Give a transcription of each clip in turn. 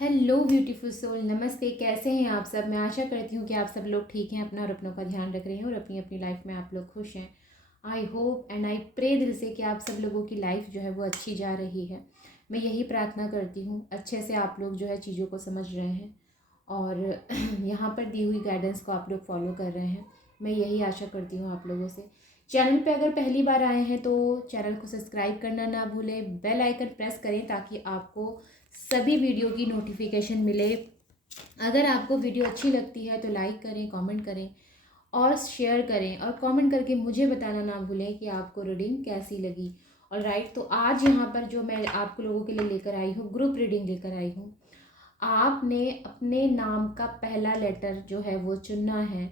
Hello beautiful soul, नमस्ते। कैसे हैं आप सब? मैं आशा करती हूँ कि आप सब लोग ठीक हैं, अपना और अपनों का ध्यान रख रहे हैं और अपनी अपनी लाइफ में आप लोग खुश हैं। I hope and I pray दिल से कि आप सब लोगों की लाइफ जो है वो अच्छी जा रही है। मैं यही प्रार्थना करती हूँ अच्छे से आप लोग जो है चीज़ों को समझ रहे हैं और यहाँ पर दी हुई गाइडेंस को आप लोग फॉलो कर रहे हैं। मैं यही आशा करती हूँ आप लोगों से। चैनल पे अगर पहली बार आए हैं तो चैनल को सब्सक्राइब करना ना भूलें, बेल आइकन प्रेस करें ताकि आपको सभी वीडियो की नोटिफिकेशन मिले। अगर आपको वीडियो अच्छी लगती है तो लाइक करें, कमेंट करें और शेयर करें और कमेंट करके मुझे बताना ना भूलें कि आपको रीडिंग कैसी लगी। और राइट, तो आज यहाँ पर जो मैं आप लोगों के लिए लेकर आई हूँ, ग्रुप रीडिंग लेकर आई हूँ। आपने अपने नाम का पहला लेटर जो है वो चुनना है।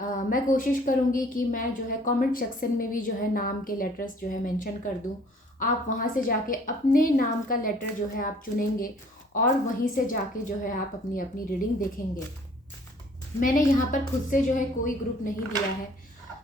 मैं कोशिश करूँगी कि मैं जो है कमेंट सेक्शन में भी जो है नाम के लेटर्स जो है मेंशन कर दूँ। आप वहाँ से जाके अपने नाम का लेटर जो है आप चुनेंगे और वहीं से जाके जो है आप अपनी अपनी रीडिंग देखेंगे। मैंने यहाँ पर खुद से जो है कोई ग्रुप नहीं दिया है।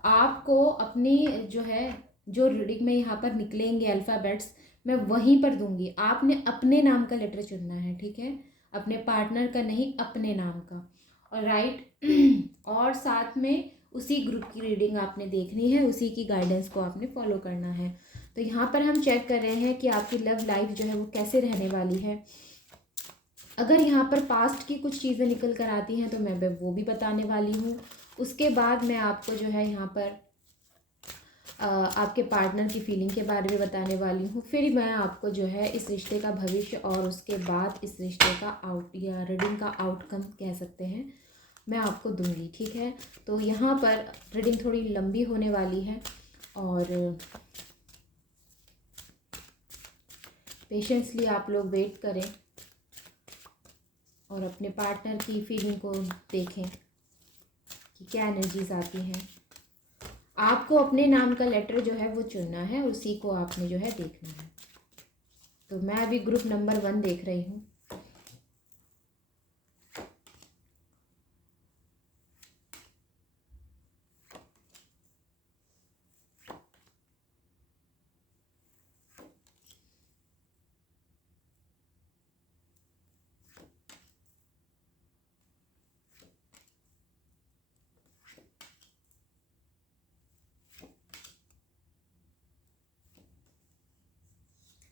आपको अपनी जो है जो रीडिंग में यहाँ पर निकलेंगे अल्फ़ाबेट्स, मैं वहीं पर दूंगी। आपने अपने नाम का लेटर चुनना है, ठीक है? अपने पार्टनर का नहीं, अपने नाम का। और राइट और साथ में उसी ग्रुप की रीडिंग आपने देखनी है, उसी की गाइडेंस को आपने फॉलो करना है। तो यहाँ पर हम चेक कर रहे हैं कि आपकी लव लाइफ जो है वो कैसे रहने वाली है। अगर यहाँ पर पास्ट की कुछ चीज़ें निकल कर आती हैं तो मैं वो भी बताने वाली हूँ। उसके बाद मैं आपको जो है यहाँ पर आपके पार्टनर की फीलिंग के बारे में बताने वाली हूँ। फिर मैं आपको जो है इस रिश्ते का भविष्य और उसके बाद इस रिश्ते का आउट या रीडिंग का आउटकम कह सकते हैं, मैं आपको दूंगी, ठीक है? तो यहाँ पर रीडिंग थोड़ी लंबी होने वाली है और पेशेंसली आप लोग वेट करें और अपने पार्टनर की फीलिंग को देखें कि क्या एनर्जीज आती हैं। आपको अपने नाम का लेटर जो है वो चुनना है, उसी को आपने जो है देखना है। तो मैं अभी ग्रुप नंबर 1 देख रही हूँ।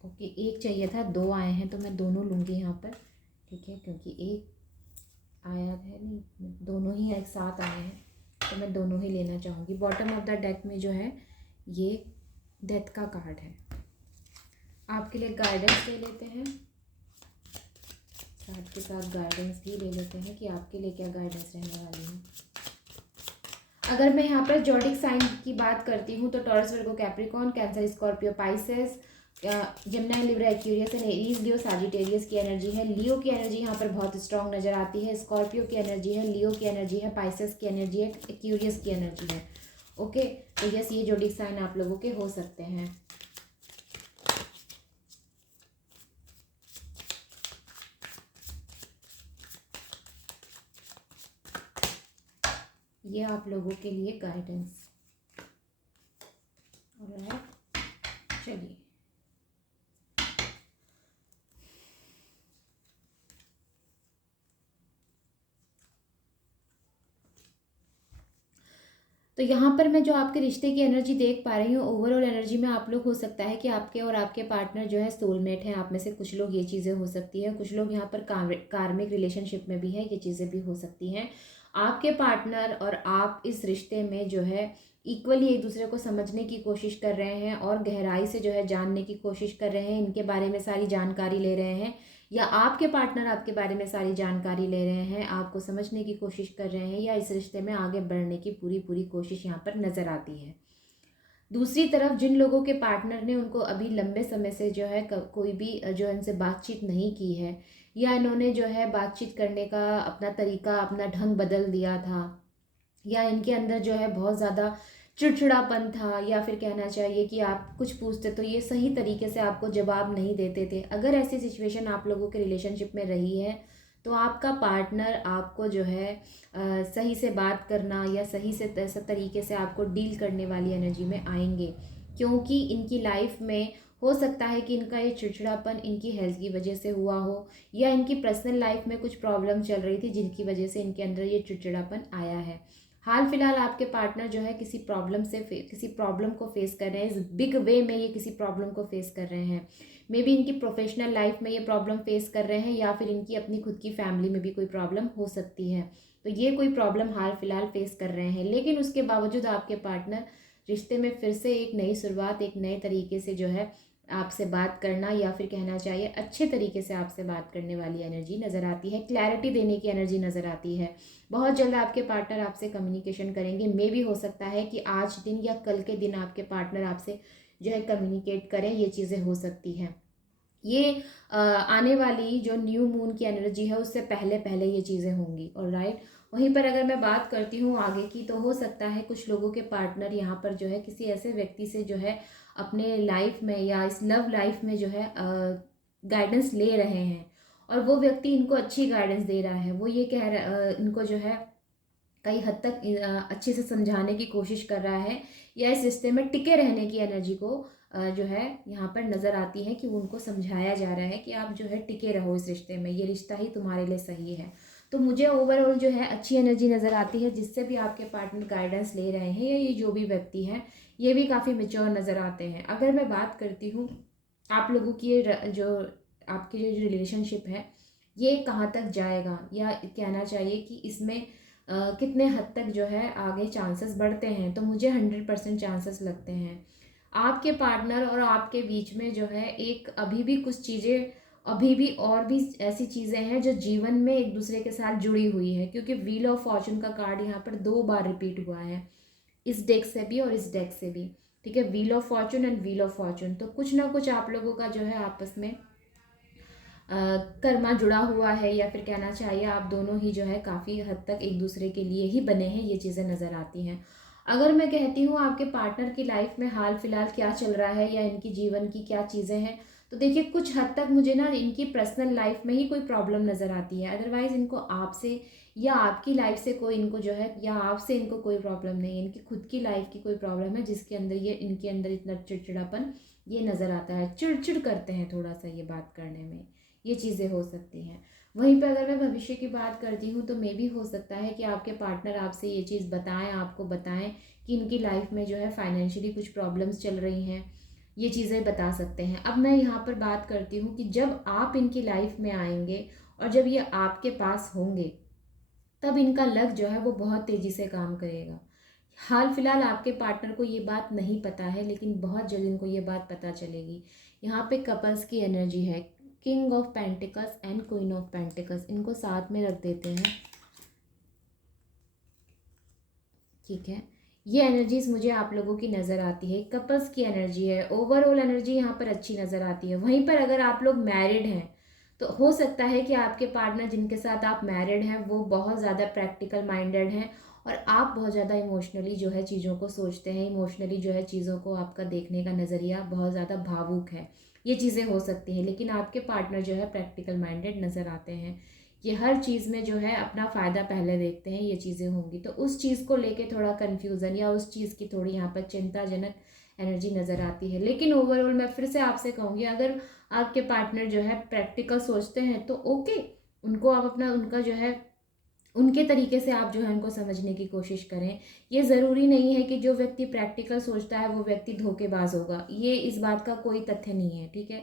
ओके, एक चाहिए था, 2 आए हैं तो मैं दोनों लूँगी यहाँ पर, ठीक है? क्योंकि एक आया है नहीं, दोनों ही एक साथ आए हैं तो मैं दोनों ही लेना चाहूँगी। बॉटम ऑफ द डेक में जो है ये डेथ का कार्ड है। आपके लिए गाइडेंस ले लेते हैं, साथ के साथ गाइडेंस भी ले लेते हैं कि आपके लिए क्या गाइडेंस रहने वाली है। अगर मैं यहाँ पर जॉडिक साइन की बात करती हूँ तो taurus, Virgo, Capricorn, cancer, Scorpio, Pisces, Gemini, Libra, Aquarius and Aries, Leo, Sagittarius की एनर्जी है। लियो की एनर्जी यहाँ पर बहुत स्ट्रांग नजर आती है। स्कॉर्पियो की एनर्जी है, लियो की एनर्जी है, पाइसेस की एनर्जी है, एक्वेरियस की एनर्जी है। ओके, तो यस, ये जॉडिक साइन आप लोगों के हो सकते हैं। ये आप लोगों के लिए गाइडेंस। ऑलराइट, चलिए। तो यहाँ पर मैं जो आपके रिश्ते की एनर्जी देख पा रही हूँ, ओवरऑल एनर्जी में आप लोग, हो सकता है कि आपके और आपके पार्टनर जो है सोलमेट हैं। आप में से कुछ लोग, ये चीज़ें हो सकती हैं। कुछ लोग यहाँ पर कार्मिक रिलेशनशिप में भी है, ये चीज़ें भी हो सकती हैं। आपके पार्टनर और आप इस रिश्ते में जो है इक्वली एक दूसरे को समझने की कोशिश कर रहे हैं और गहराई से जो है जानने की कोशिश कर रहे हैं, इनके बारे में सारी जानकारी ले रहे हैं, या आपके पार्टनर आपके बारे में सारी जानकारी ले रहे हैं, आपको समझने की कोशिश कर रहे हैं, या इस रिश्ते में आगे बढ़ने की पूरी पूरी कोशिश यहाँ पर नज़र आती है। दूसरी तरफ जिन लोगों के पार्टनर ने उनको अभी लंबे समय से जो है कोई भी जो इनसे बातचीत नहीं की है, या इन्होंने जो है बातचीत करने का अपना तरीका, अपना ढंग बदल दिया था, या इनके अंदर जो है बहुत ज़्यादा चिड़चिड़ापन था, या फिर कहना चाहिए कि आप कुछ पूछते तो ये सही तरीके से आपको जवाब नहीं देते थे। अगर ऐसी सिचुएशन आप लोगों के रिलेशनशिप में रही है तो आपका पार्टनर आपको जो है सही से बात करना या सही से तरीके से आपको डील करने वाली एनर्जी में आएंगे, क्योंकि इनकी लाइफ में हो सकता है कि इनका ये चिड़चिड़ापन इनकी हेल्थ की वजह से हुआ हो, या इनकी पर्सनल लाइफ में कुछ प्रॉब्लम चल रही थी जिनकी वजह से इनके अंदर ये चिड़चिड़ापन आया है। हाल फिलहाल आपके पार्टनर जो है किसी प्रॉब्लम से किसी प्रॉब्लम को फेस कर रहे हैं, इस बिग वे में ये किसी प्रॉब्लम को फेस कर रहे हैं। मे बी इनकी प्रोफेशनल लाइफ में ये प्रॉब्लम फेस कर रहे हैं, या फिर इनकी अपनी खुद की फैमिली में भी कोई प्रॉब्लम हो सकती है। तो ये कोई प्रॉब्लम हाल फिलहाल फेस कर रहे हैं, लेकिन उसके बावजूद आपके पार्टनर रिश्ते में फिर से एक नई शुरुआत, एक नए तरीके से जो है आपसे बात करना, या फिर कहना चाहिए अच्छे तरीके से आपसे बात करने वाली एनर्जी नज़र आती है, क्लैरिटी देने की एनर्जी नज़र आती है। बहुत जल्द आपके पार्टनर आपसे कम्युनिकेशन करेंगे। मे भी हो सकता है कि आज दिन या कल के दिन आपके पार्टनर आपसे जो है कम्युनिकेट करें, ये चीज़ें हो सकती हैं। ये आने वाली जो न्यू मून की एनर्जी है उससे पहले पहले ये चीज़ें होंगी। और राइट, वहीं पर अगर मैं बात करती हूँ आगे की, तो हो सकता है कुछ लोगों के पार्टनर यहाँ पर जो है किसी ऐसे व्यक्ति से जो है अपने लाइफ में या इस लव लाइफ में जो है गाइडेंस ले रहे हैं, और वो व्यक्ति इनको अच्छी गाइडेंस दे रहा है। वो ये कह रहा इनको जो है कई हद तक अच्छे से समझाने की कोशिश कर रहा है, या इस रिश्ते में टिके रहने की एनर्जी को जो है यहाँ पर नज़र आती है कि वो उनको समझाया जा रहा है कि आप जो है टिके रहो इस रिश्ते में, ये रिश्ता ही तुम्हारे लिए सही है। तो मुझे ओवरऑल जो है अच्छी एनर्जी नज़र आती है, जिससे भी आपके पार्टनर गाइडेंस ले रहे हैं, या ये जो भी व्यक्ति हैं ये भी काफ़ी मेच्योर नज़र आते हैं। अगर मैं बात करती हूँ आप लोगों की जो आपकी जो रिलेशनशिप है ये कहाँ तक जाएगा, या कहना चाहिए कि इसमें कितने हद तक जो है आगे चांसेस बढ़ते हैं, तो मुझे 100% चांसेस लगते हैं। आपके पार्टनर और आपके बीच में जो है एक अभी भी कुछ चीज़ें, अभी भी और भी ऐसी चीज़ें हैं जो जीवन में एक दूसरे के साथ जुड़ी हुई है, क्योंकि व्हील ऑफ फॉर्चून का कार्ड यहाँ पर 2 बार रिपीट हुआ है, इस डेक से भी और इस डेक से भी। ठीक है, wheel of Fortune and wheel of Fortune, तो कुछ ना कुछ आप लोगों का जो है आपस में कर्मा जुड़ा हुआ है, या फिर कहना चाहिए आप दोनों ही जो है काफ़ी हद तक एक दूसरे के लिए ही बने हैं, ये चीज़ें नज़र आती हैं। अगर मैं कहती हूँ आपके पार्टनर की लाइफ में हाल फिलहाल क्या चल रहा है, या इनकी जीवन की क्या चीज़ें हैं, तो देखिए कुछ हद तक मुझे ना इनकी पर्सनल लाइफ में ही कोई प्रॉब्लम नज़र आती है। अदरवाइज़ इनको आपसे या आपकी लाइफ से कोई इनको जो है, या आपसे इनको कोई प्रॉब्लम नहीं है, इनकी खुद की लाइफ की कोई प्रॉब्लम है जिसके अंदर ये इनके अंदर इतना चिड़चिड़ापन ये नज़र आता है, चिड़चिड़ करते हैं थोड़ा सा ये बात करने में, ये चीज़ें हो सकती हैं। वहीं पे अगर मैं भविष्य की बात करती हूँ, तो मे भी हो सकता है कि आपके पार्टनर आपसे ये चीज़ बताएं, आपको बताएं कि इनकी लाइफ में जो है फाइनेंशियली कुछ प्रॉब्लम्स चल रही हैं, ये चीज़ें बता सकते हैं। अब मैं यहाँ पर बात करती हूँ कि जब आप इनकी लाइफ में आएंगे और जब ये आपके पास होंगे, तब इनका लक जो है वो बहुत तेज़ी से काम करेगा। हाल फिलहाल आपके पार्टनर को ये बात नहीं पता है, लेकिन बहुत जल्द इनको ये बात पता चलेगी। यहाँ पे कपल्स की एनर्जी है, king of pentacles and queen of pentacles, इनको साथ में रख देते हैं। ठीक है, ये एनर्जीज मुझे आप लोगों की नज़र आती है, कपल्स की एनर्जी है, ओवरऑल एनर्जी यहाँ पर अच्छी नज़र आती है। वहीं पर अगर आप लोग मैरिड हैं, तो हो सकता है कि आपके पार्टनर जिनके साथ आप मैरिड हैं वो बहुत ज़्यादा प्रैक्टिकल माइंडेड हैं, और आप बहुत ज़्यादा इमोशनली जो है चीज़ों को सोचते हैं, इमोशनली जो है चीज़ों को आपका देखने का नज़रिया बहुत ज़्यादा भावुक है, ये चीज़ें हो सकती हैं। लेकिन आपके पार्टनर जो है प्रैक्टिकल माइंडेड नज़र आते हैं, ये हर चीज़ में जो है अपना फ़ायदा पहले देखते हैं, ये चीज़ें होंगी। तो उस चीज़ को लेके थोड़ा कन्फ्यूज़न, या उस चीज़ की थोड़ी यहाँ पर चिंताजनक एनर्जी नज़र आती है। लेकिन ओवरऑल मैं फिर से आपसे कहूँगी, अगर आपके पार्टनर जो है प्रैक्टिकल सोचते हैं तो ओके, उनको आप अपना उनका जो है उनके तरीके से आप जो है उनको समझने की कोशिश करें। ये ज़रूरी नहीं है कि जो व्यक्ति प्रैक्टिकल सोचता है वो व्यक्ति धोखेबाज होगा, ये इस बात का कोई तथ्य नहीं है। ठीक है,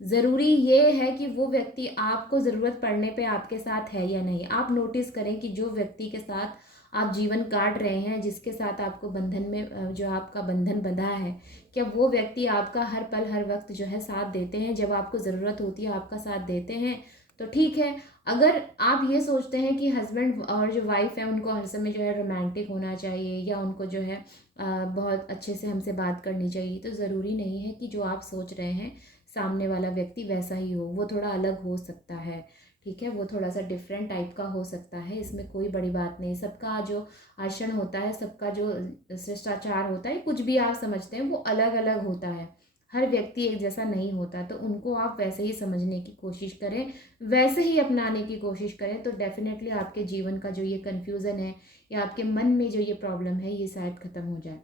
ज़रूरी ये है कि वो व्यक्ति आपको ज़रूरत पड़ने पे आपके साथ है या नहीं। आप नोटिस करें कि जो व्यक्ति के साथ आप जीवन काट रहे हैं, जिसके साथ आपको बंधन में जो आपका बंधन बंधा है, क्या वो व्यक्ति आपका हर पल हर वक्त जो है साथ देते हैं, जब आपको ज़रूरत होती है आपका साथ देते हैं, तो ठीक है। अगर आप ये सोचते हैं कि हस्बैंड और जो वाइफ़ है उनको हर समय जो है रोमांटिक होना चाहिए, या उनको जो है बहुत अच्छे से हमसे बात करनी चाहिए, तो ज़रूरी नहीं है कि जो आप सोच रहे हैं सामने वाला व्यक्ति वैसा ही हो। वो थोड़ा अलग हो सकता है, ठीक है, वो थोड़ा सा डिफरेंट टाइप का हो सकता है, इसमें कोई बड़ी बात नहीं। सबका जो आचरण होता है, सबका जो शिष्टाचार होता है, कुछ भी आप समझते हैं वो अलग अलग होता है, हर व्यक्ति एक जैसा नहीं होता। तो उनको आप वैसे ही समझने की कोशिश करें, वैसे ही अपनाने की कोशिश करें, तो डेफिनेटली आपके जीवन का जो ये कन्फ्यूज़न है, या आपके मन में जो ये प्रॉब्लम है, ये शायद ख़त्म हो जाए।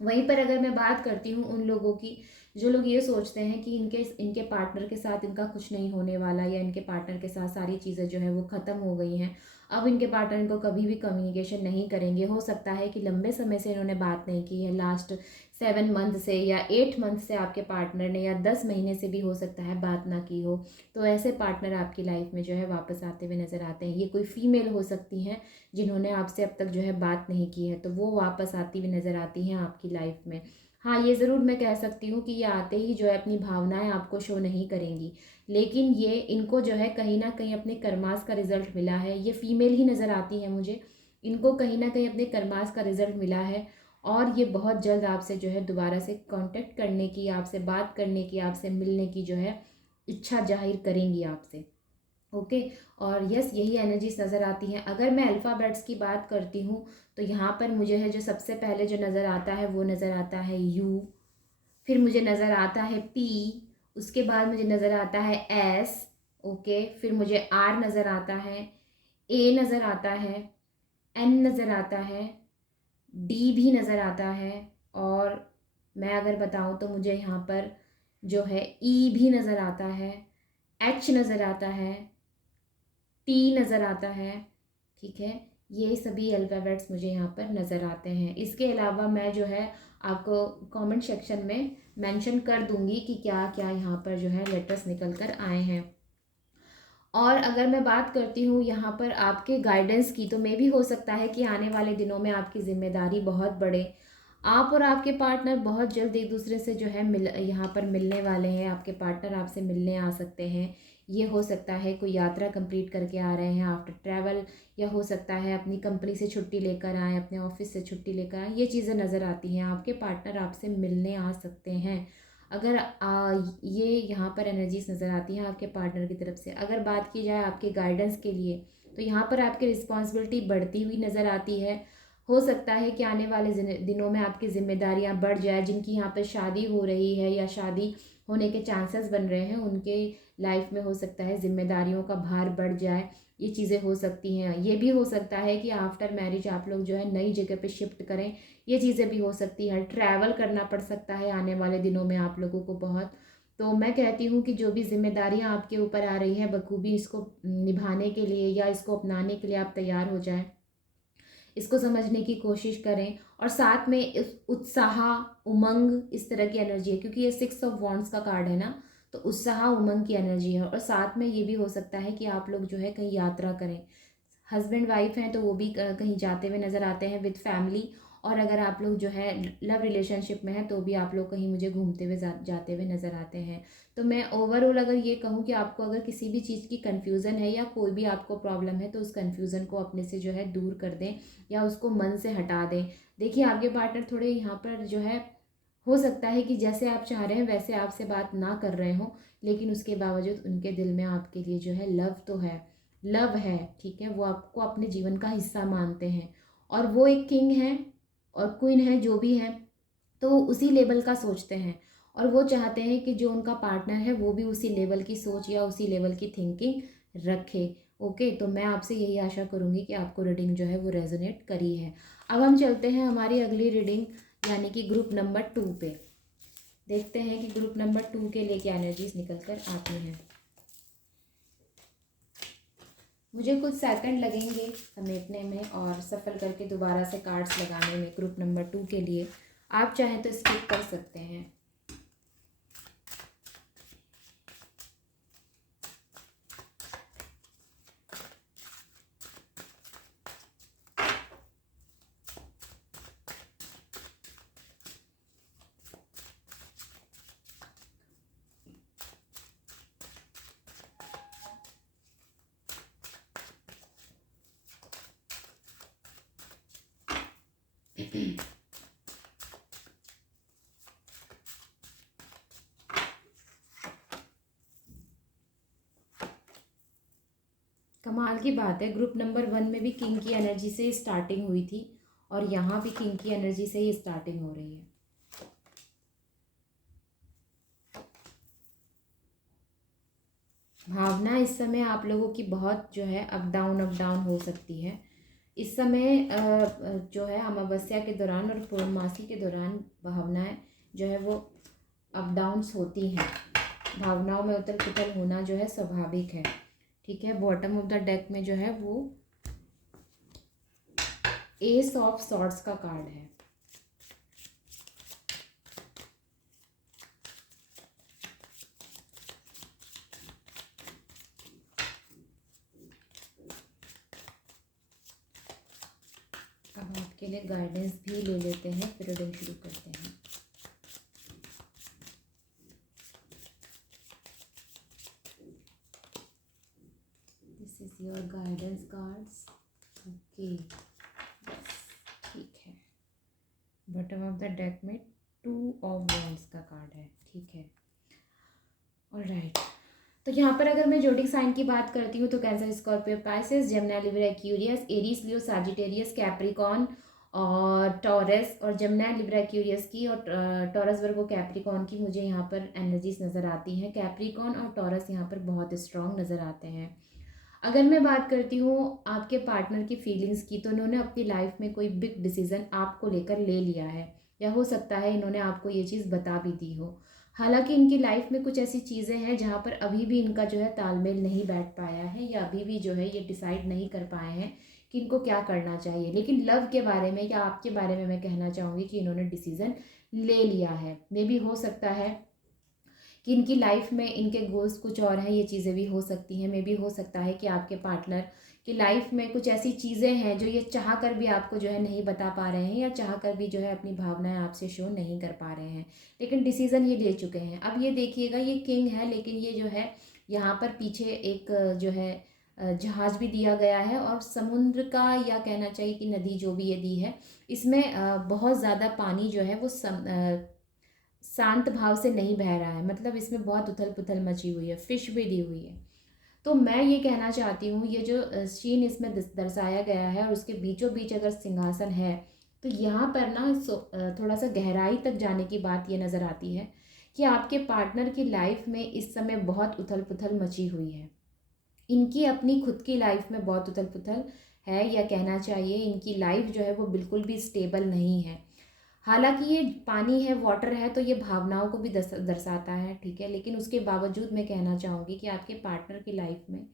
वहीं पर अगर मैं बात करती हूँ उन लोगों की जो लोग ये सोचते हैं कि इनके पार्टनर के साथ इनका कुछ नहीं होने वाला, या इनके पार्टनर के साथ सारी चीज़ें जो है वो ख़त्म हो गई हैं, अब इनके पार्टनर इनको कभी भी कम्युनिकेशन नहीं करेंगे। हो सकता है कि लंबे समय से इन्होंने बात नहीं की है, लास्ट 7 मंथ से या 8 मंथ से आपके पार्टनर ने, या 10 महीने से भी हो सकता है बात ना की हो। तो ऐसे पार्टनर आपकी लाइफ में जो है वापस आते हुए नज़र आते हैं। ये कोई फीमेल हो सकती हैं जिन्होंने आपसे अब तक जो है बात नहीं की है, तो वो वापस आती हुई नज़र आती हैं आपकी लाइफ में। हाँ, ये ज़रूर मैं कह सकती हूँ कि ये आते ही जो है अपनी भावनाएं आपको शो नहीं करेंगी, लेकिन ये इनको जो है कहीं ना कहीं अपने कर्मास का रिजल्ट मिला है। ये फीमेल ही नज़र आती है मुझे, इनको कहीं ना कहीं अपने कर्मास का रिजल्ट मिला है, और ये बहुत जल्द आपसे जो है दोबारा से कांटेक्ट करने की, आपसे बात करने की, आपसे मिलने की जो है इच्छा जाहिर करेंगी आपसे। ओके। और यस, यही एनर्जीज नज़र आती हैं। अगर मैं अल्फ़ाबेट्स की बात करती हूँ तो यहाँ पर मुझे है जो सबसे पहले जो नज़र आता है वो नज़र आता है यू, फिर मुझे नज़र आता है पी, उसके बाद मुझे नज़र आता है एस। ओके, फिर मुझे आर नज़र आता है, ए नज़र आता है, एन नज़र आता है, डी भी नज़र आता है, और मैं अगर बताऊँ तो मुझे यहाँ पर जो है ई भी नज़र आता है, एच नज़र आता है, टी नज़र आता है। ठीक है, ये सभी अल्फ़ाबेट्स मुझे यहाँ पर नज़र आते हैं। इसके अलावा मैं जो है आपको कमेंट सेक्शन में मेंशन कर दूँगी कि क्या क्या यहाँ पर जो है लेटर्स निकल कर आए हैं। और अगर मैं बात करती हूँ यहाँ पर आपके गाइडेंस की, तो मे भी हो सकता है कि आने वाले दिनों में आपकी ज़िम्मेदारी बहुत बढ़े। आप और आपके पार्टनर बहुत जल्द एक दूसरे से जो है यहाँ पर मिलने वाले हैं। आपके पार्टनर आपसे मिलने आ सकते हैं। ये हो सकता है कोई यात्रा कंप्लीट करके आ रहे हैं आफ्टर ट्रैवल, या हो सकता है अपनी कंपनी से छुट्टी लेकर आएँ, अपने ऑफिस से छुट्टी लेकर आएँ। ये चीज़ें नज़र आती हैं, आपके पार्टनर आपसे मिलने आ सकते हैं। अगर ये यहाँ पर एनर्जीज नज़र आती हैं आपके पार्टनर की तरफ से। अगर बात की जाए आपके गाइडेंस के लिए, तो यहाँ पर आपकी रिस्पॉन्सिबिलिटी बढ़ती हुई नज़र आती है। हो सकता है कि आने वाले दिनों में आपकी जिम्मेदारियाँ बढ़ जाए। जिनकी यहाँ पर शादी हो रही है या शादी होने के चांसेस बन रहे हैं, उनके लाइफ में हो सकता है जिम्मेदारियों का भार बढ़ जाए। ये चीज़ें हो सकती हैं। ये भी हो सकता है कि आफ्टर मैरिज आप लोग जो है नई जगह पे शिफ्ट करें। ये चीज़ें भी हो सकती हैं। ट्रैवल करना पड़ सकता है आने वाले दिनों में आप लोगों को बहुत। तो मैं कहती हूँ कि जो भी जिम्मेदारियाँ आपके ऊपर आ रही हैं, बखूबी इसको निभाने के लिए या इसको अपनाने के लिए आप तैयार हो जाएं। इसको समझने की कोशिश करें, और साथ में इस उत्साह, उमंग, इस तरह की एनर्जी है, क्योंकि ये 6 ऑफ वॉन्ड्स का कार्ड है ना, तो उत्साह उमंग की एनर्जी है। और साथ में ये भी हो सकता है कि आप लोग जो है कहीं यात्रा करें। हस्बैंड वाइफ हैं तो वो भी कहीं जाते हुए नज़र आते हैं विद फैमिली। और अगर आप लोग जो है लव रिलेशनशिप में हैं तो भी आप लोग कहीं मुझे घूमते हुए जाते हुए नज़र आते हैं। तो मैं ओवरऑल अगर ये कहूँ कि आपको अगर किसी भी चीज़ की कन्फ्यूज़न है या कोई भी आपको प्रॉब्लम है, तो उस कन्फ्यूज़न को अपने से जो है दूर कर दें, या उसको मन से हटा दें। देखिए, आपके पार्टनर थोड़े यहाँ पर जो है हो सकता है कि जैसे आप चाह रहे हैं वैसे आपसे बात ना कर रहे हो, लेकिन उसके बावजूद उनके दिल में आपके लिए जो है लव तो है, लव है। ठीक है, वो आपको अपने जीवन का हिस्सा मानते हैं, और वो एक किंग है और क्वीन है जो भी है, तो उसी लेवल का सोचते हैं। और वो चाहते हैं कि जो उनका पार्टनर है वो भी उसी लेवल की सोच या उसी लेवल की थिंकिंग रखे। ओके, तो मैं आपसे यही आशा करूँगी कि आपको रीडिंग जो है वो रेजोनेट करी है। अब हम चलते हैं हमारी अगली रीडिंग, यानी कि ग्रुप नंबर 2 पे। देखते हैं कि ग्रुप नंबर 2 के लिए क्या एनर्जीज निकल कर आती हैं। मुझे कुछ सेकंड लगेंगे समेटने में और सफल करके दोबारा से कार्ड्स लगाने में ग्रुप नंबर 2 के लिए। आप चाहें तो स्किप कर सकते हैं। कमाल की बात है, ग्रुप नंबर 1 में भी किंग की एनर्जी से ही स्टार्टिंग हुई थी, और यहाँ भी किंग की एनर्जी से ही स्टार्टिंग हो रही है। भावना इस समय आप लोगों की बहुत जो है अप डाउन हो सकती है। इस समय जो है अमावस्या के दौरान और पूर्णमासी के दौरान भावनाएं जो है वो अप डाउन्स होती हैं, भावनाओं में उथल पुथल होना जो है स्वाभाविक है। ठीक है, बॉटम ऑफ द डेक में जो है वो एस ऑफ सॉर्ड्स का कार्ड है। अब आपके लिए गाइडेंस भी ले लेते हैं, फिर रीडिंग शुरू करते हैं। This is your guidance cards. Okay, ठीक है। बॉटम ऑफ द डेक में 2 ऑफ वॉन्ड्स का कार्ड है। ठीक है, ऑलराइट। तो यहाँ पर अगर मैं जोडिक साइन की बात करती हूँ तो Cancer, Scorpio, Pisces, Gemini, Libra, Aquarius, Aries, Leo, Sagittarius, Capricorn और टॉरस, और जेमिनी, लिब्रा, एक्वेरियस की और टॉरस, वर्गो, कैप्रिकॉर्न की मुझे यहाँ पर एनर्जीज नज़र आती हैं। कैप्रिकॉर्न और टॉरस यहाँ पर बहुत स्ट्रॉन्ग नज़र आते हैं। अगर मैं बात करती हूँ आपके पार्टनर की फीलिंग्स की, तो उन्होंने अपनी लाइफ में कोई बिग डिसीजन आपको लेकर ले लिया है, या हो सकता है इन्होंने आपको ये चीज़ बता भी दी हो। हालांकि इनकी लाइफ में कुछ ऐसी चीज़ें हैं जहाँ पर अभी भी इनका जो है तालमेल नहीं बैठ पाया है, या अभी भी जो है ये डिसाइड नहीं कर पाए हैं कि इनको क्या करना चाहिए। लेकिन लव के बारे में या आपके बारे में मैं कहना चाहूँगी कि इन्होंने डिसीज़न ले लिया है। मे भी हो सकता है कि इनकी लाइफ में इनके गोल्स कुछ और हैं, ये चीज़ें भी हो सकती हैं। मे भी हो सकता है कि आपके पार्टनर की लाइफ में कुछ ऐसी चीज़ें हैं जो ये चाह कर भी आपको जो है नहीं बता पा रहे हैं, या चाह कर भी जो है अपनी भावनाएं आपसे शो नहीं कर पा रहे हैं, लेकिन डिसीज़न ये ले चुके हैं। अब ये देखिएगा, ये किंग है, लेकिन ये जो है यहाँ पर पीछे एक जो है जहाज भी दिया गया है, और समुद्र का, या कहना चाहिए कि नदी जो भी ये दी है, इसमें बहुत ज़्यादा पानी जो है वो शांत भाव से नहीं बह रहा है। मतलब इसमें बहुत उथल पुथल मची हुई है, फिश भी दी हुई है। तो मैं ये कहना चाहती हूँ, ये जो सीन इसमें दर्शाया गया है और उसके बीचों बीच अगर सिंहासन है, तो यहाँ पर ना थोड़ा सा गहराई तक जाने की बात ये नज़र आती है कि आपके पार्टनर की लाइफ में इस समय बहुत उथल पुथल मची हुई है। इनकी अपनी खुद की लाइफ में बहुत उथल पुथल है, या कहना चाहिए इनकी लाइफ जो है वो बिल्कुल भी स्टेबल नहीं है। हालांकि ये पानी है, वाटर है, तो ये भावनाओं को भी दर्शाता है। ठीक है, लेकिन उसके बावजूद मैं कहना चाहूँगी कि आपके पार्टनर की लाइफ में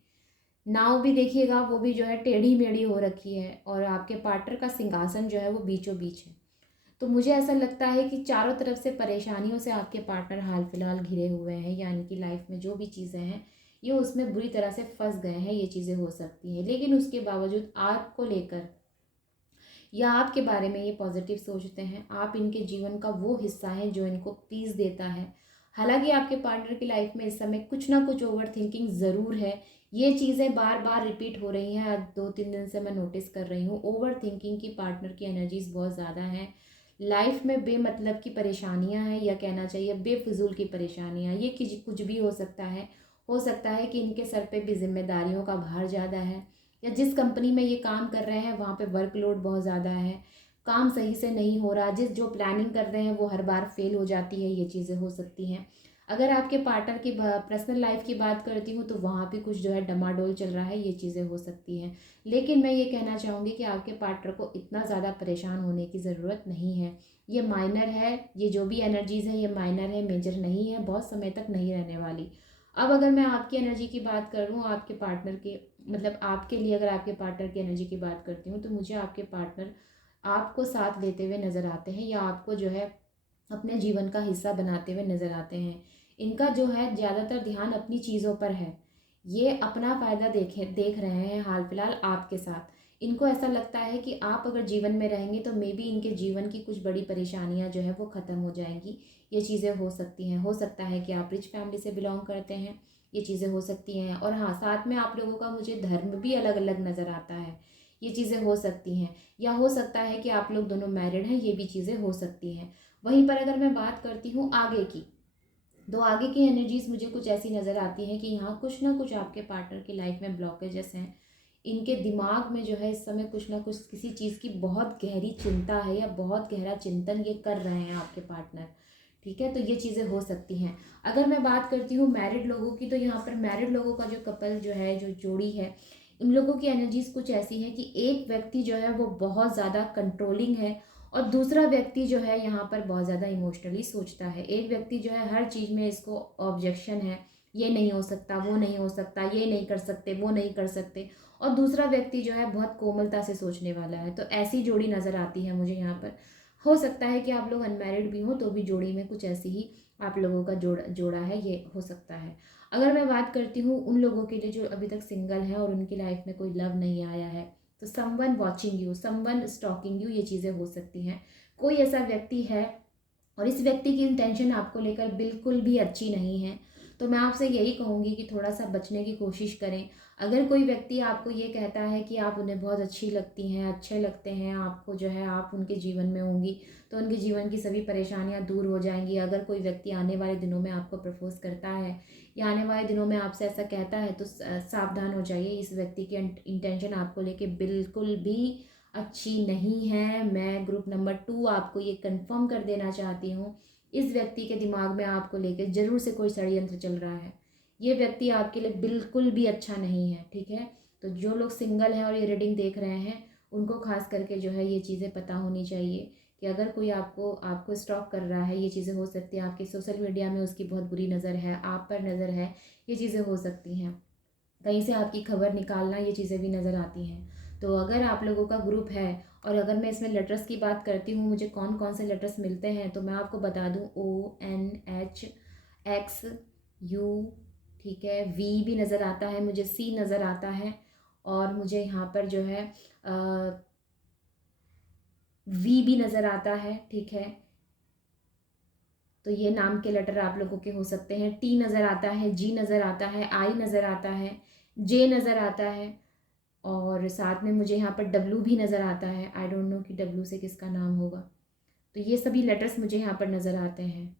नाव भी देखिएगा, वो भी जो है टेढ़ी मेढ़ी हो रखी है, और आपके पार्टनर का सिंहासन जो है वो बीचों बीच है। तो मुझे ऐसा लगता है कि चारों तरफ से परेशानियों से आपके पार्टनर हाल फिलहाल घिरे हुए हैं, या इनकी लाइफ में जो भी चीज़ें हैं ये उसमें बुरी तरह से फंस गए हैं। ये चीज़ें हो सकती हैं, लेकिन उसके बावजूद आपको लेकर या आपके बारे में ये पॉजिटिव सोचते हैं। आप इनके जीवन का वो हिस्सा है जो इनको पीस देता है। हालांकि आपके पार्टनर की लाइफ में इस समय कुछ ना कुछ ओवर थिंकिंग ज़रूर है। ये चीज़ें बार बार रिपीट हो रही हैं, आज 2-3 दिन से मैं नोटिस कर रही हूँ। ओवर थिंकिंग की पार्टनर की एनर्जीज बहुत ज़्यादा हैं। लाइफ में बेमतलब की परेशानियां हैं, या कहना चाहिए बेफिजूल की परेशानियां। ये कुछ भी हो सकता है। हो सकता है कि इनके सर पे भी जिम्मेदारियों का भार ज़्यादा है, या जिस कंपनी में ये काम कर रहे हैं वहाँ पे वर्कलोड बहुत ज़्यादा है, काम सही से नहीं हो रहा, जो प्लानिंग कर रहे हैं वो हर बार फेल हो जाती है। ये चीज़ें हो सकती हैं। अगर आपके पार्टनर की पर्सनल लाइफ की बात करती हूँ तो वहाँ भी कुछ जो है डमाडोल चल रहा है। ये चीज़ें हो सकती हैं, लेकिन मैं ये कहना चाहूँगी कि आपके पार्टनर को इतना ज़्यादा परेशान होने की ज़रूरत नहीं है। ये माइनर है, ये जो भी एनर्जीज़ है ये माइनर है, मेजर नहीं है, बहुत समय तक नहीं रहने वाली। अब अगर मैं आपकी एनर्जी की बात करूँ, आपके पार्टनर के, मतलब आपके लिए अगर आपके पार्टनर की एनर्जी की बात करती हूँ, तो मुझे आपके पार्टनर आपको साथ लेते हुए नज़र आते हैं, या आपको जो है अपने जीवन का हिस्सा बनाते हुए नज़र आते हैं। इनका जो है ज़्यादातर ध्यान अपनी चीज़ों पर है। ये अपना फ़ायदा देख रहे हैं हाल फिलहाल आपके साथ। इनको ऐसा लगता है कि आप अगर जीवन में रहेंगे तो मे बी इनके जीवन की कुछ बड़ी परेशानियां जो है वो ख़त्म हो जाएंगी। ये चीज़ें हो सकती हैं। हो सकता है कि आप रिच फैमिली से बिलोंग करते हैं, ये चीज़ें हो सकती हैं। और हाँ, साथ में आप लोगों का मुझे धर्म भी अलग अलग नज़र आता है। ये चीज़ें हो सकती हैं, या हो सकता है कि आप लोग दोनों मैरिड हैं, ये भी चीज़ें हो सकती हैं। वहीं पर अगर मैं बात करती हूँ आगे की, तो आगे की एनर्जीज मुझे कुछ ऐसी नज़र आती हैं कि यहाँ कुछ ना कुछ आपके पार्टनर की लाइफ में ब्लॉकेजेस हैं। इनके दिमाग में जो है इस समय कुछ ना कुछ किसी चीज़ की बहुत गहरी चिंता है, या बहुत गहरा चिंतन ये कर रहे हैं आपके पार्टनर। ठीक है, तो ये चीज़ें हो सकती हैं। अगर मैं बात करती हूँ मैरिड लोगों की, तो यहाँ पर मैरिड लोगों का जो कपल जो है, जो जोड़ी है, इन लोगों की एनर्जीज कुछ ऐसी हैं कि एक व्यक्ति जो है वो बहुत ज़्यादा कंट्रोलिंग है, और दूसरा व्यक्ति जो है यहाँ पर बहुत ज़्यादा इमोशनली सोचता है। एक व्यक्ति जो है हर चीज़ में इसको ऑब्जेक्शन है, ये नहीं हो सकता, वो नहीं हो सकता, ये नहीं कर सकते, वो नहीं कर सकते, और दूसरा व्यक्ति जो है बहुत कोमलता से सोचने वाला है। तो ऐसी जोड़ी नज़र आती है मुझे यहाँ पर। हो सकता है कि आप लोग अनमैरिड भी हों तो भी जोड़ी में कुछ ऐसी ही आप लोगों का जोड़ा है, ये हो सकता है। अगर मैं बात करती हूँ उन लोगों के लिए जो अभी तक सिंगल है और उनकी लाइफ में कोई लव नहीं आया है, तो someone watching you, someone stalking you, ये चीज़ें हो सकती हैं। कोई ऐसा व्यक्ति है और इस व्यक्ति की इंटेंशन आपको लेकर बिल्कुल भी अच्छी नहीं है, तो मैं आपसे यही कहूँगी कि थोड़ा सा बचने की कोशिश करें। अगर कोई व्यक्ति आपको ये कहता है कि आप उन्हें बहुत अच्छी लगती हैं, अच्छे लगते हैं, आपको जो है आप उनके जीवन में होंगी तो उनके जीवन की सभी परेशानियां दूर हो जाएंगी। अगर कोई व्यक्ति आने वाले दिनों में आपको प्रपोज करता है या आने वाले दिनों में आपसे ऐसा कहता है तो सावधान हो जाइए। इस व्यक्ति की इंटेंशन आपको लेके बिल्कुल भी अच्छी नहीं है। मैं ग्रुप नंबर 2 आपको ये कंफर्म कर देना चाहती हूँ। इस व्यक्ति के दिमाग में आपको लेके ज़रूर से कोई षड्यंत्र चल रहा है। ये व्यक्ति आपके लिए बिल्कुल भी अच्छा नहीं है, ठीक है। तो जो लोग सिंगल हैं और ये रीडिंग देख रहे हैं उनको खास करके जो है ये चीज़ें पता होनी चाहिए कि अगर कोई आपको स्टॉक कर रहा है, ये चीज़ें हो सकती हैं। आपके सोशल मीडिया में उसकी बहुत बुरी नज़र है, आप पर नज़र है, ये चीज़ें हो सकती हैं। कहीं से आपकी खबर निकालना, ये चीज़ें भी नज़र आती हैं। तो अगर आप लोगों का ग्रुप है और अगर मैं इसमें लेटर्स की बात करती हूँ, मुझे कौन कौन से लेटर्स मिलते हैं तो मैं आपको बता दूँ, ONH XU, ठीक है, V भी नज़र आता है, मुझे C नज़र आता है, और मुझे यहाँ पर जो है V भी नज़र आता है, ठीक है। तो ये नाम के लेटर आप लोगों के हो सकते हैं। T नज़र आता है, G नज़र आता है, I नज़र आता है, J नज़र आता है, और साथ में मुझे यहाँ पर W भी नज़र आता है। आई डोंट नो कि W से किसका नाम होगा। तो ये सभी लेटर्स मुझे यहाँ पर नज़र आते हैं।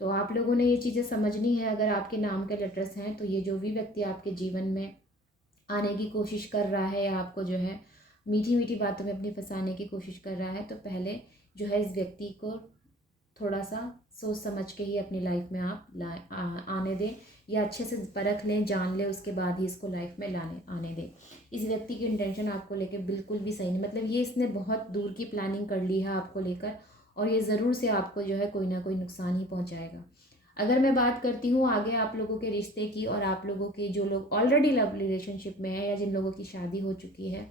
तो आप लोगों ने ये चीज़ें समझनी है। अगर आपके नाम के लेटर्स हैं तो ये जो भी व्यक्ति आपके जीवन में आने की कोशिश कर रहा है या आपको जो है मीठी मीठी बातों में अपनी फंसाने की कोशिश कर रहा है, तो पहले जो है इस व्यक्ति को थोड़ा सा सोच समझ के ही अपनी लाइफ में आप आने दें, या अच्छे से परख लें, जान लें, उसके बाद ही इसको लाइफ में आने दें। इस व्यक्ति की इंटेंशन आपको लेकर बिल्कुल भी सही नहीं, मतलब ये इसने बहुत दूर की प्लानिंग कर ली है आपको लेकर, और ये ज़रूर से आपको जो है कोई ना कोई नुकसान ही पहुंचाएगा। अगर मैं बात करती हूँ आगे आप लोगों के रिश्ते की, और आप लोगों के जो लोग ऑलरेडी लव रिलेशनशिप में है या जिन लोगों की शादी हो चुकी है,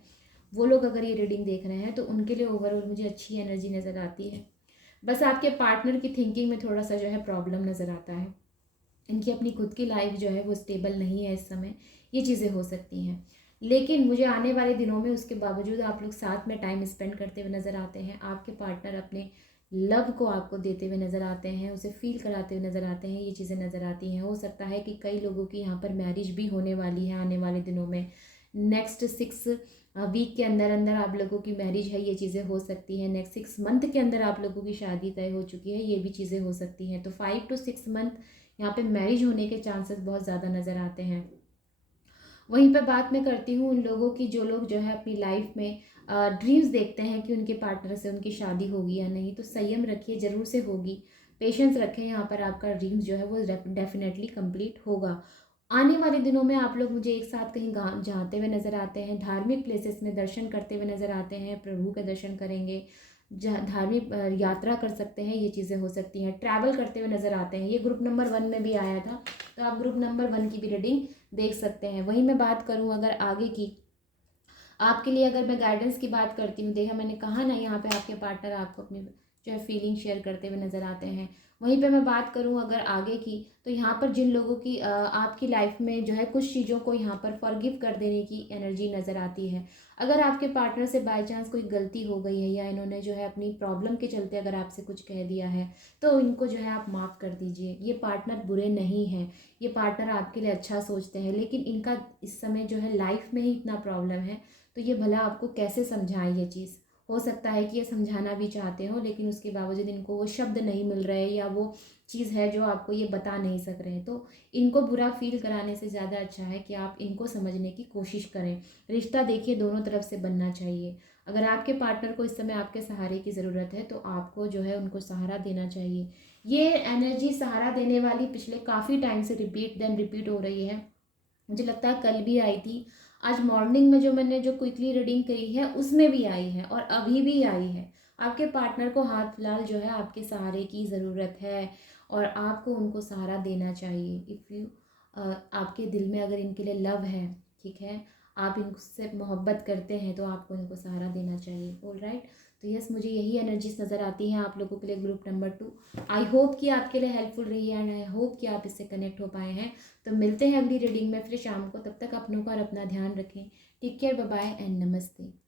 वो लोग अगर ये रीडिंग देख रहे हैं तो उनके लिए ओवरऑल मुझे अच्छी एनर्जी नज़र आती है। बस आपके पार्टनर की थिंकिंग में थोड़ा सा जो है प्रॉब्लम नज़र आता है। इनकी अपनी खुद की लाइफ जो है वो स्टेबल नहीं है इस समय, ये चीज़ें हो सकती हैं। लेकिन मुझे आने वाले दिनों में उसके बावजूद आप लोग साथ में टाइम स्पेंड करते हुए नज़र आते हैं। आपके पार्टनर अपने लव को आपको देते हुए नज़र आते हैं, उसे फील कराते हुए नज़र आते हैं, ये चीज़ें नज़र आती हैं। हो सकता है कि कई लोगों की यहाँ पर मैरिज भी होने वाली है आने वाले दिनों में। नेक्स्ट 6 वीक के अंदर अंदर आप लोगों की मैरिज है, ये चीज़ें हो सकती हैं। नेक्स्ट 6 मंथ के अंदर आप लोगों की शादी तय हो चुकी है, ये भी चीज़ें हो सकती हैं। तो 5 to 6 मंथ यहाँ पे मैरिज होने के चांसेस बहुत ज़्यादा नज़र आते हैं। वहीं पे बात मैं करती हूँ उन लोगों की जो लोग जो है अपनी लाइफ में ड्रीम्स देखते हैं कि उनके पार्टनर से उनकी शादी होगी या नहीं, तो संयम रखिए, ज़रूर से होगी। पेशेंस रखें, यहाँ पर आपका ड्रीम्स जो है वो डेफिनेटली कंप्लीट होगा। आने वाले दिनों में आप लोग मुझे एक साथ कहीं जाते हुए नज़र आते हैं, धार्मिक प्लेसेस में दर्शन करते हुए नज़र आते हैं, प्रभु के दर्शन करेंगे, धार्मिक यात्रा कर सकते हैं, ये चीज़ें हो सकती हैं। ट्रैवल करते हुए नज़र आते हैं, ये ग्रुप नंबर 1 में भी आया था, तो आप ग्रुप नंबर 1 की भी रीडिंग देख सकते हैं। वहीं मैं बात करूं अगर आगे की आपके लिए, अगर मैं गाइडेंस की बात करती हूँ, देखा मैंने कहा ना यहाँ पे आपके पार्टनर आपको अपनी जो है फीलिंग शेयर करते हुए नज़र आते हैं। वहीं पे मैं बात करूँ अगर आगे की, तो यहाँ पर जिन लोगों की आपकी लाइफ में जो है कुछ चीज़ों को यहाँ पर फॉरगिव कर देने की एनर्जी नज़र आती है। अगर आपके पार्टनर से बाय चांस कोई गलती हो गई है या इन्होंने जो है अपनी प्रॉब्लम के चलते अगर आपसे कुछ कह दिया है, तो इनको जो है आप माफ़ कर दीजिए। ये पार्टनर बुरे नहीं हैं, ये पार्टनर आपके लिए अच्छा सोचते हैं, लेकिन इनका इस समय जो है लाइफ में ही इतना प्रॉब्लम है, तो ये भला आपको कैसे समझाएं ये चीज़। हो सकता है कि ये समझाना भी चाहते हो लेकिन उसके बावजूद इनको वो शब्द नहीं मिल रहे, या वो चीज़ है जो आपको ये बता नहीं सक रहे हैं। तो इनको बुरा फील कराने से ज़्यादा अच्छा है कि आप इनको समझने की कोशिश करें। रिश्ता देखिए दोनों तरफ से बनना चाहिए। अगर आपके पार्टनर को इस समय आपके सहारे की ज़रूरत है तो आपको जो है उनको सहारा देना चाहिए। ये एनर्जी सहारा देने वाली पिछले काफ़ी टाइम से रिपीट हो रही है। मुझे लगता है कल भी आई थी, आज मॉर्निंग में जो मैंने जो क्विकली रीडिंग करी है उसमें भी आई है, और अभी भी आई है। आपके पार्टनर को हाल फिलहाल जो है आपके सहारे की ज़रूरत है और आपको उनको सहारा देना चाहिए। इफ़ यू आपके दिल में अगर इनके लिए लव है, ठीक है, आप इनसे मोहब्बत करते हैं, तो आपको इनको सहारा देना चाहिए। ऑलराइट, तो यस, मुझे यही एनर्जीज नज़र आती हैं आप लोगों के लिए ग्रुप नंबर 2। आई होप कि आपके लिए हेल्पफुल रही है एंड आई होप कि आप इससे कनेक्ट हो पाए हैं। तो मिलते हैं अगली रीडिंग में फिर शाम को, तब तक अपनों का और अपना ध्यान रखें। Take care, bye bye and नमस्ते।